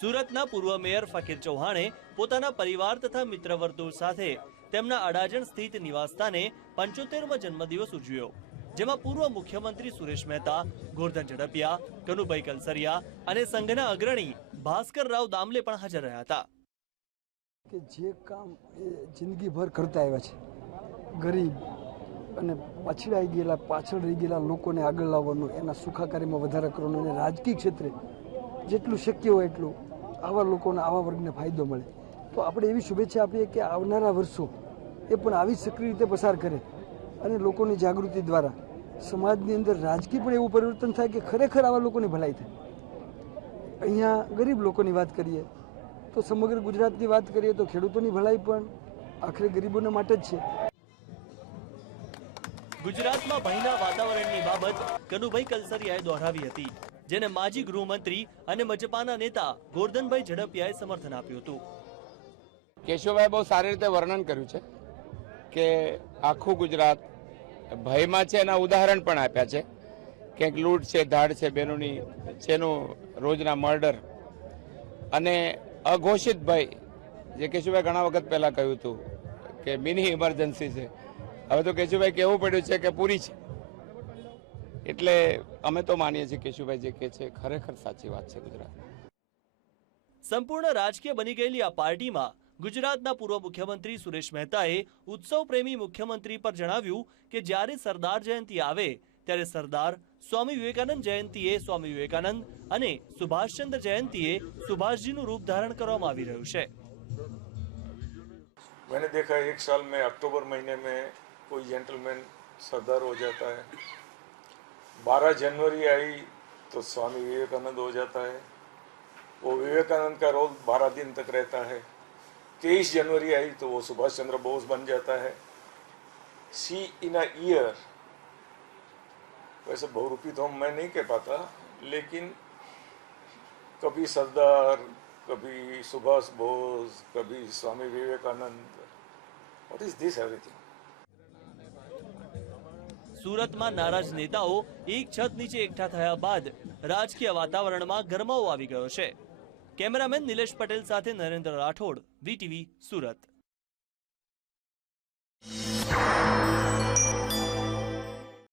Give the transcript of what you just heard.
સુરતના પૂર્વ મેયર ફકીર ચૌહાણે પોતાના પરિવાર તથા મિત્ર વર્તુળ સાથે તેમના અડાજણ સ્થિત નિવાસસ્થાને પંચોતેરમો જન્મદિવસ ઉજવ્યો. જેમાં પૂર્વ મુખ્યમંત્રી સુરેશ મહેતા, ગોરધન ઝડપિયા, કનુભાઈ કલસરિયા અને સંઘના અગ્રણી ભાસ્કર રાવ દામલે પણ હાજર રહ્યા હતા. કે જે કામ એ જિંદગીભર કરતા આવ્યા છે. ગરીબ અને પછડાઈ ગયેલા, પાછળ રહી ગયેલા લોકોને આગળ લાવવાનું, એના સુખાકારીમાં વધારો કરવાનો અને રાજકીય ક્ષેત્રે જેટલું શક્ય હોય એટલું આવા લોકોને આવા વર્ગને ફાયદો મળે. તો આપણે એવી શુભેચ્છા આપીએ કે આવનારા વર્ષો એ પણ આવી સક્રિય રીતે પસાર કરે અને લોકોની જાગૃતિ દ્વારા સમાજની અંદર રાજકીય પણ એવું પરિવર્તન થાય કે ખરેખર આવા લોકોની ભલાઈ થાય. અહીંયા ગરીબ લોકોની વાત કરીએ તો સમગ્ર ગુજરાતની વાત કરીએ તો ખેડૂતોની ભલાઈ પણ આખરે ગરીબોને માટે જ છે. ગુજરાતમાં ભયના વાતાવરણની બાબત કનુભાઈ કલસરિયાએ દોહરાવી હતી. જેને માજી ગૃહમંત્રી અને મજપાના નેતા ગોરધનભાઈ ઝડપિયાએ સમર્થન આપ્યું હતું. કેશુભાઈ બહુ સારી રીતે વર્ણન કર્યું છે કે આખું ગુજરાત ભયમાં છે એના ઉદાહરણ પણ આપ્યા છે. ક્યાંક લૂંટ છે, ધાડ છે, બેનોની છેનું રોજના મર્ડર. અને અઘોષિત ભય, જે કેશુભાઈ ઘણા વખત પહેલાં કહ્યું હતું કે મિની ઇમરજન્સી છે. હવે તો કેશુભાઈ કહેવું પડ્યું છે કે પૂરી છે. એટલે અમે તો માનીએ છીએ કેશુભાઈ જે કે છે ખરેખર સાચી વાત છે ગુજરાત સંપૂર્ણ રાજકીય બની ગયેલી આ પાર્ટીમાં ગુજરાતના પૂર્વ મુખ્યમંત્રી સુરેશ મહેતાએ ઉત્સવ પ્રેમી મુખ્યમંત્રી પર જણાવ્યું કે જ્યારે સરદાર જયંતિ આવે ત્યારે સરદાર સ્વામી વિવેકાનંદ જયંતિએ સ્વામી વિવેકાનંદ અને સુભાષચંદ્ર જયંતિએ સુભાષજીનું રૂપ ધારણ કરવામાં આવી રહ્યું છે मैंने देखा है, एक साल में अक्टूबर महीने में कोई जेंटलमैन सरदार हो जाता है बारह जनवरी आई तो स्वामी विवेकानंद हो जाता है। वो विवेकानंद का रोल बारह दिन तक रहता है। तेईस जनवरी आई तो वो सुभाष चंद्र बोस बन जाता है। सी इन अ ईयर वैसे बहुरूपी तो मैं नहीं कह पाता, लेकिन कभी सरदार, कभी सुभाष बोस, कभी Swami Vivekananda. What is this everything સુરતમાં નારાજ નેતાઓ એક છત નીચે એકઠા થયા બાદ રાજકીય વાતાવરણમાં ગરમાવો આવી ગયો છે. કેમેરામેન નિલેશ પટેલ સાથે નરેન્દ્ર રાઠોડ વીટીવી સુરત.